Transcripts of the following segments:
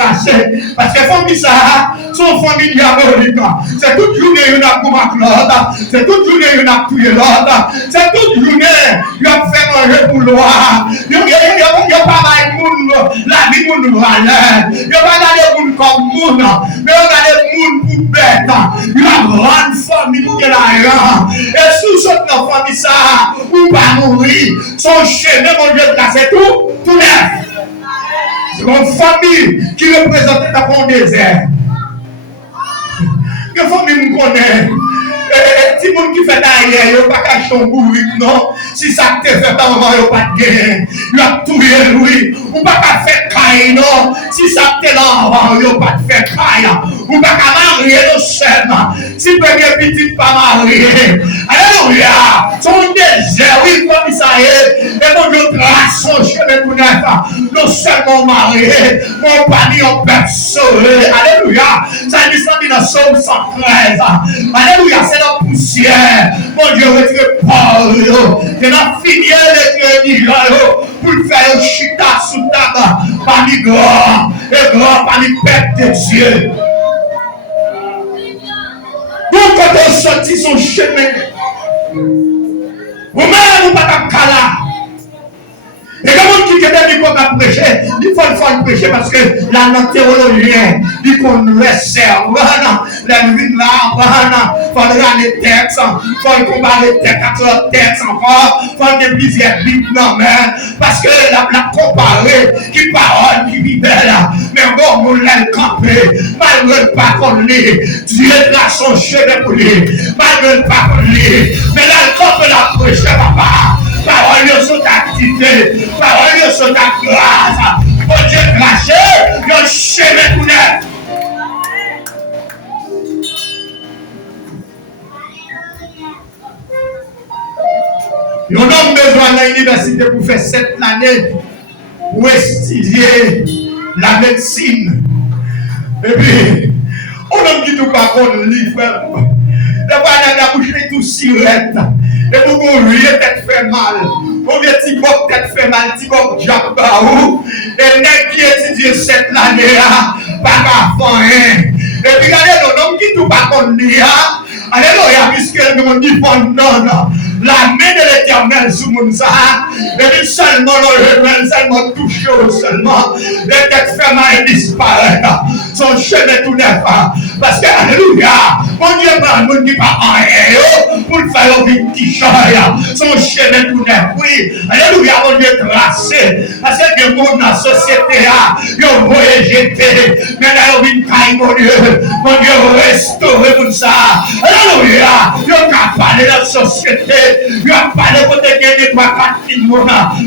tracé. Parce que famille ça, son famille diabolique. C'est toute journée une a combattu l'autre. C'est toute journée une a tué l'autre. C'est toute journée il a fait manger pour l'oie. Il n'y a pas mal de monde, la vie de monde valeur. Il n'y a pas de monde comme monde. Mais il y a des monde pour bête. Il y a une grande famille pour qu'elle aille. Et sous cette famille ça, ou pas mourir. Son chemin, mon Dieu, c'est tout neuf. C'est une famille qui représente le désert. Que famille me connaît. Si les gens qui fait derrière, ils n'ont pas caché un bourrique, non. Si ça te fait pas, ils n'ont pas de gain. Ils ont tout lui. Ou pas qu'à faire caille, non. Si ça te là, ils n'ont pas de faire caille. Ou pas qu'à marier le seulement. Si premier petit pas marié. Alléluia. Son désert, oui, comme ça y est. Et mon Dieu, trace son chemin pour neuf. Nous seulement mariés. Mon panier en personne. Alléluia. Ça dit ça dans Somme 113. Alléluia. C'est la poussière. Mon Dieu, retire Paul. C'est la filière de Dieu pour faire chita sous table. Parmi grand. Et grand parmi peuple de Dieu. Donc, quand on sortit son chemin, vous-même, vous pas de cala. Et comme on qui est venu pour prêcher, il faut prêcher parce que la théologien, il connaît cerveau, la vie là, il faut les textes, il faut comparer les textes à les textes encore, il faut des plusieurs bibles, non, mais parce que la comparer, qui parole, qui vivait là, mais bon, on l'a campé, malgré pas qu'on lit, Dieu a son chemin pour lui, malgré pas qu'on lit, mais là, quand on l'a prêché, papa. Parole sur ta activité, parole sur ta grâce. Bon Dieu, craché, le chemin tout neuf. Nous avons besoin de l'université pour faire 7 années pour étudier la médecine. Et puis, on a dit tout par contre, livre. D'abord, la bouche est tout sirette. Et vous mourriez, tête fait mal. Ou bien Tibok, tête fait mal. Tibok, Jacques Baou. Et n'est qui étudie cette année-là, pas qu'à faire. Et puis, regardez, l'homme qui tout pas qu'on dit, alléluia, puisque nous dit non. La main de l'Éternel sous mon ça. Et puis seulement le seulement touché seulement. Les têtes fait mal disparaît. Son chemin tout neuf. Parce que, alléluia, mon Dieu, mon Dieu, pas rien. Pour le faire au petit chat. Son chemin tout neuf. Oui, alléluia, mon Dieu, tracé. Parce que les gens dans la société, ils ont rejeté. Mais là, ils ont caille, mon Dieu, restauré pour ça. Alléluia, ils ont parlé de la société. Il a parlé pour te gagner 3-4 films.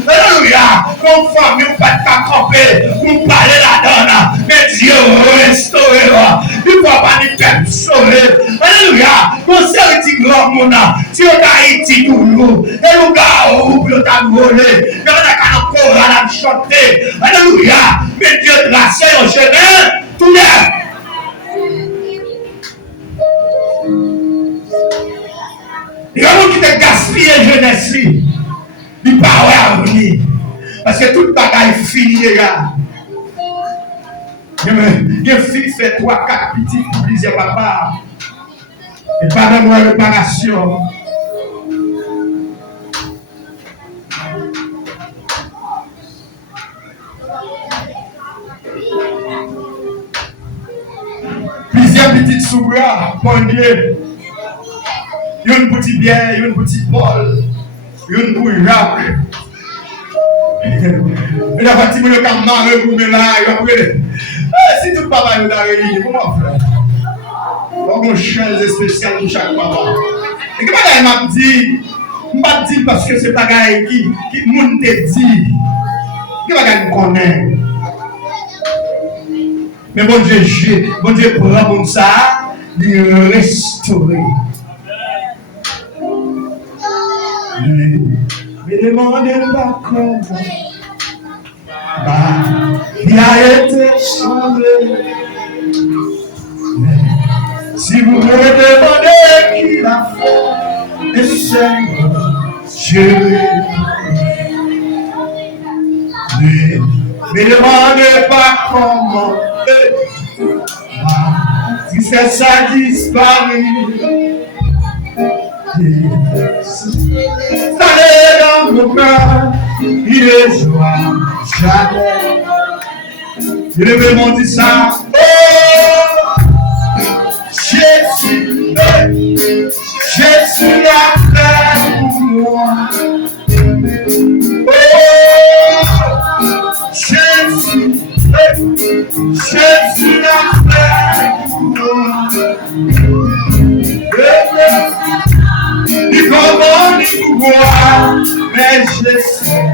Alléluia. Comme famille, vous ne pouvez pas camper. Vous parlez là-dedans. Mais Dieu restaure. Il ne faut pas nous faire sauver. Alléluia. Vous savez que grand monde. Si vous avez Haïti toujours. Et vous avez oublié de voler. Mais vous avez encore à chanter. Alléluia. Mais Dieu tracé au chemin. Tout neuf. Il y a qui te gaspillé jeunesse, il n'y a pas de venir. Parce que toute bagaille est finie, les gars. Il y a une fille qui fait 3-4 petits pour disait papa. Et pas de moi réparation. Plusieurs petites sous-bras, mon Dieu. Il y a une petite bière, il y a une petite bol, il y a une bouille Jacques. Et la partie de le camarade, vous me l'avez. Si tout le papa est arrivé, comment faire? On a une chaise spéciale pour chaque papa. Et comment il m'a dit? Je ne pas dit parce que c'est pas gars qui monde te dit. Qui va me connaître? Mais bon Dieu prend comme ça, il restaurer. Mais demandez pas comment il a été changé. Si vous me demandez qui l'a fait, et c'est mais demandez pas comment Tristesse a disparu. Allez dans mon cœur, il est joie, jamais. Je vais monter ça. Oh, Jésus, Jésus l'a fait pour moi. Oh, Jésus, Jésus l'a fait pour moi. Il commande du pouvoir, mais je sais.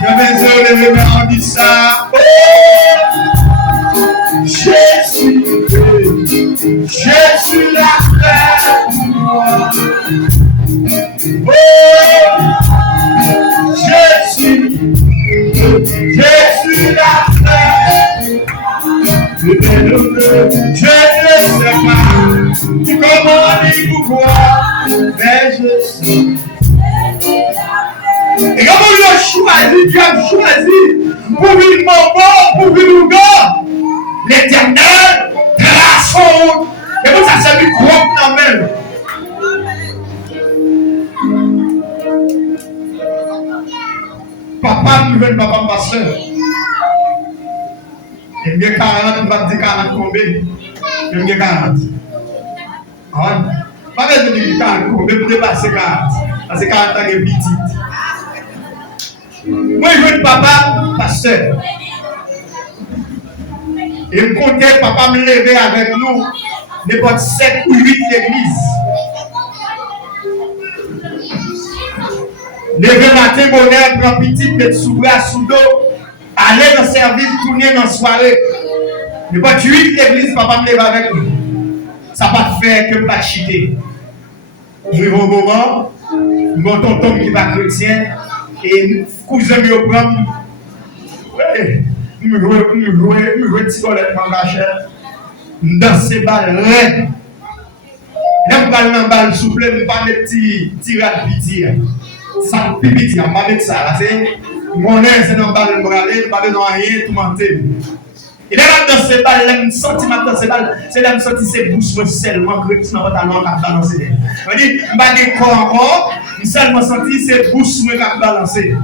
Je vais lever ma dit ça. Oh, Jésus, Jésus l'a fait pour moi. Oh, Jésus, Jésus l'a fait. Je ne sais pas comment il pouvoir, mais je sais. Et comment il a choisi, Dieu a choisi pour vivre mon bon, pour vivre mon l'Éternel traçons. Et vous, ça c'est du gros dans même. Papa me veut, papa ma soeur. Et bien 40, on va dire 40 combien? Et bien 40. Pas besoin de dire 40 combien pour dépasser 40. Parce que 40 ans est petit. Moi, je veux papa, pasteur. Et me comptais, papa me lever avec nous, n'importe 7 ou 8 l'église. Lever matin, bonheur, prendre petit, mettre sous bras, sous dos, aller dans le service, tourner dans la soirée. N'importe 8 l'église, papa me lever avec nous. Ça ne va pas faire que pas chiter. Nous avons un moment, mon tonton qui va chrétien, et cousin qui au prendre, ouais, nous jouons petit colette dans la chair, nous dansons balle raide. Nous balle dans balle souple, nous pas des petits tirades pitié. Ça pipiti, on va mettre ça là, c'est mon air, c'est dans balle bralé, pas besoin de rien, tout mentir. Et là, dans ces balles, là, je sens dans ces balles, c'est là que je sens ces bouches seulement que je n'ai pas balancé. Je dis, je ne sais pas encore, je seulement senti ces bouches qui ont balancé.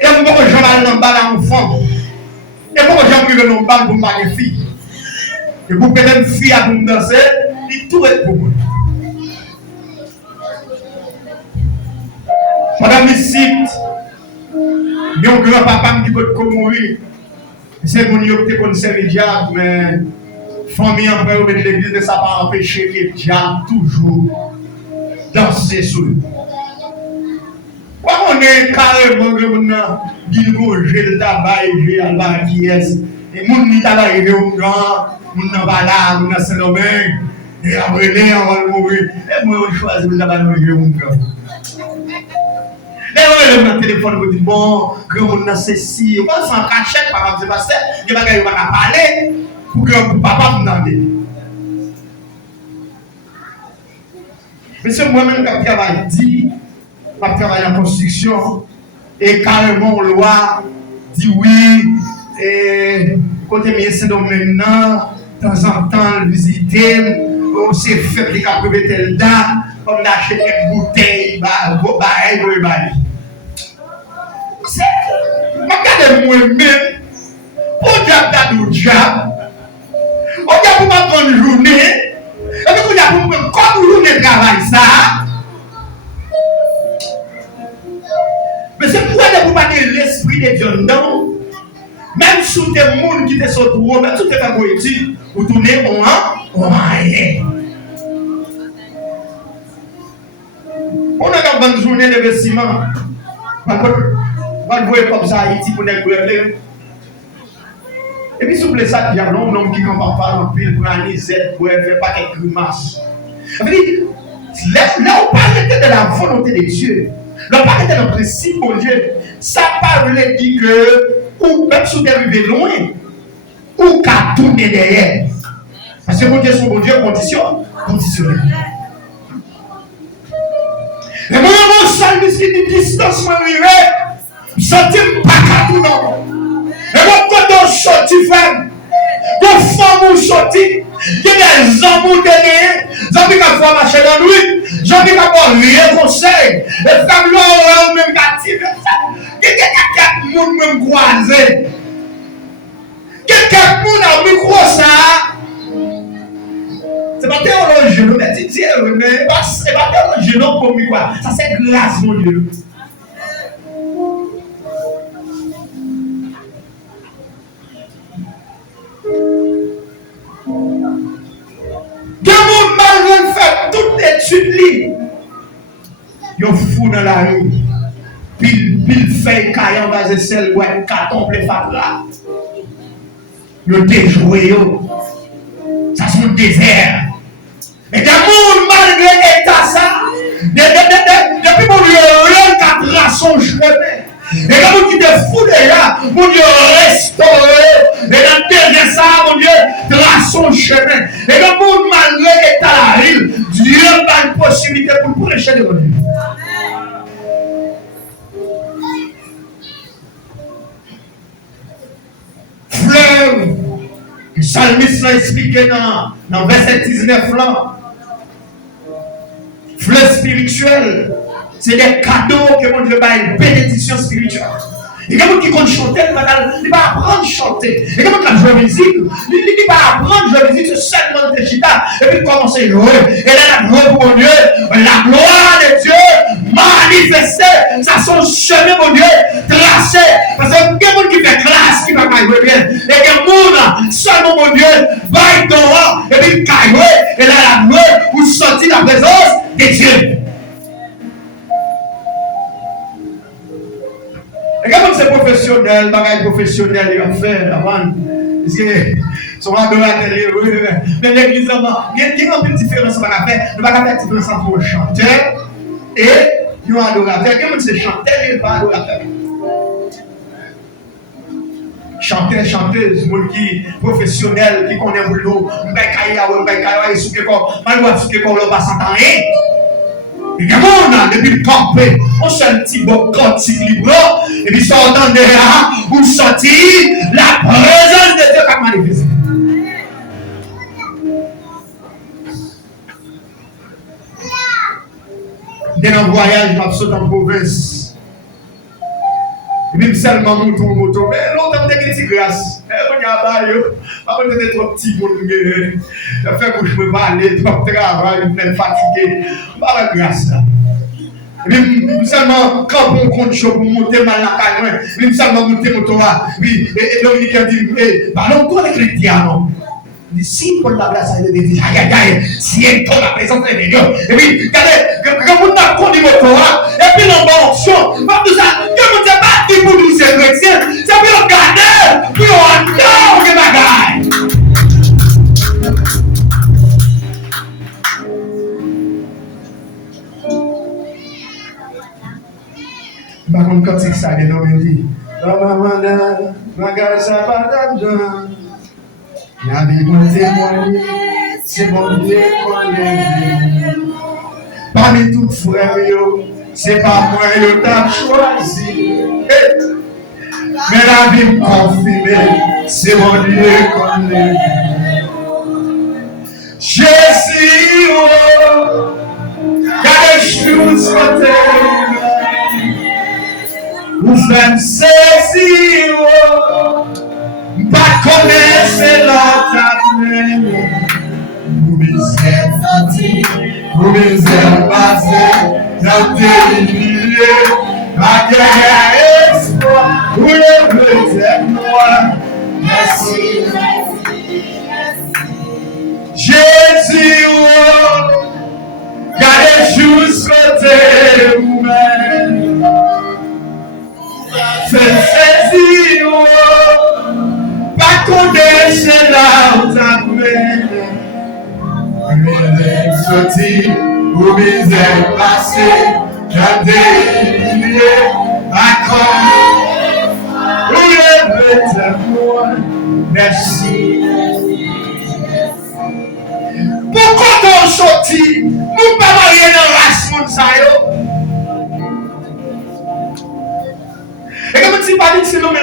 Et je ne sais pas que je vais dans balle enfant. Et pourquoi je vais dans balle pour ma fille. Et pour que une fille à me danser, il tout est pour moi. Madame ici, mon grand-papa qui peut mourir. C'est mon qui connaissait le diable, mais famille en père de l'église ne ça pas empêcher que le diable toujours danser sur lui. On est carrément dit manger le tabac et j'ai à la qui est. Et mon nid à l'arrivée au grand, mon n'a pas là, mon n'a Saint-Domingue, et après on va mourir. Et moi je choisis le tabac au grand. Et on a le téléphone pour dire bon, grand on a ceci, on va s'en cacher par exemple, parce que il va parler pour que papa me demande. Mais c'est moi-même qui travaille dit, qui travaille en construction, et carrément loi dit oui, et côté mais c'est donc maintenant, de temps en temps, visiter, on s'est fait les caprices tel date, on achète une bouteille, c'est, regardez moi-même, au diable d'adou diable, au diable pour ma bonne journée, et puis au diable pour me comme journée travail ça. Mais c'est pourquoi vous pas dire l'esprit de Dieu non, même sous des mondes qui te sont trop, même sous tes études, vous tournez en rien. On a une bonne journée de vêtements. Par contre, on voit comme ça Haïti pour les gouvernements. Et puis, s'il vous plaît, ça, il y a un homme qui ne comprend pas non plus pour aller Z pour faire pas quelques grimaces. Là, on parle de la volonté de Dieu. Là, on parle de le principe de Dieu. Ça parle de dire que, ou même si vous arrivez loin, ou qu'à tourner derrière. Parce que mon Dieu, son bon Dieu, conditionnel. Et moi, mon salut, c'est une distance, je ne sens pas qu'à tout non. Et moi, de sorti femme. Pour femme ou sorti, il y a des hommes derrière, des hommes qui vont marcher dans lui, des hommes qui vont rien conseil, et femmes là, même captive. Il y a quelqu'un qui même croisé. Quelqu'un qui a micro ça. C'est pas théologie, mais c'est pas théologie, non, pour quoi. Ça c'est grâce, mon Dieu. Quand mon malgré fait toute étude, il fou dans la rue. Pile fait caillant basé sel, boîte carton, plein fatra. Il déjoué. Ça c'est un désert. Et quand mon malgré état ça, depuis mon Dieu, rien qu'à tracer son chemin. Et quand vous êtes fou déjà, mon Dieu restauré. Et dans derrière ça, mon Dieu, trace son chemin. Et quand vous malgré est à la ville, Dieu a une possibilité pour prêcher de Dieu. Fleuve, que le psalmiste l'a expliqué dans verset 19 là. Fleuve spirituel. C'est des cadeaux que mon Dieu va une bénédiction spirituelle. Et quelqu'un qui compte chanter, il va apprendre à chanter. Et quelqu'un qui a joué musique, il va apprendre à jouer musique sur seulement de chita. Et puis commencer à jouer. Et là, la gloire pour mon Dieu, la gloire de Dieu manifestée. Ça son chemin, mon Dieu, tracé. Parce que il y a des gens qui fait classe, qui va jouer bien. Et il y a des gens, seulement mon Dieu, va être dehors. Et puis il va jouer. Et là, la gloire pour sortir la présence de Dieu. Et quand c'est professionnel, bagage professionnel, il va faire avant. Parce que son adorateur, mais l'église, il y a une différence qu'on va faire. Nous ne pouvons pas faire une différence entre un chanteur et un adorateur. Quand c'est chanteur, il n'est pas adorateur. Chanteur, chanteuse, monde qui professionnel, qui connaît le boulot, on va cailler, sous que quoi, malgré sous que quoi, on va s'entendre. Et quand on a depuis le campé, on fait un petit bon cantique libre, et puis sortant de là, on sortit la présence de Dieu qui a manifesté. Dans un voyage, je saute en province. Et puis seulement moto, mais longtemps de petite grâce. On y a baillé, après peut-être trop petit pour nous guérir. Je fais que je peux pas aller, trop de travail, je suis fatigué. Pas la grâce là. Et puis seulement quand on compte chaud pour monter mal la caille, puis seulement monter moto là. Puis et Dominique a dit, parlons quoi les chrétiens non? Si pour la grâce, il dit, aïe, aïe, si elle tombe la présence de Dieu. Et puis, regardez, quand vous avez conduit votre Torah, et puis l'on va en option, pas tout ça, que vous n'avez pas dit pour nous, c'est chrétien, c'est pour regarder, puis on adore que bagaille. Par contre, quand c'est ça, les hommes disent, maman, regarde ça, pas d'argent. La Bible témoigne, c'est mon Dieu qu'on aime. Parmi tous frères, c'est pas moi qui t'a choisi. Mais la Bible confirme, c'est mon Dieu qu'on aime. Jésus, il y a des choses qu'on t'aime. Vous faites saisir. Pas connaître l'autre vous misère sorti, vous misère passé, dans tes milliers, ma guerre espoir, vous le misère moi. Merci, Jésus, gardez juste côté vous-même, faites saisir. Pas connaître là où t'as mené. Misère sortie, ou misère passée, j'ai délié, accord. Oui, moi, merci. Pourquoi t'as sorti? Nous pas marier dans la race ça yo. Et comme tu pas dit que c'est l'homme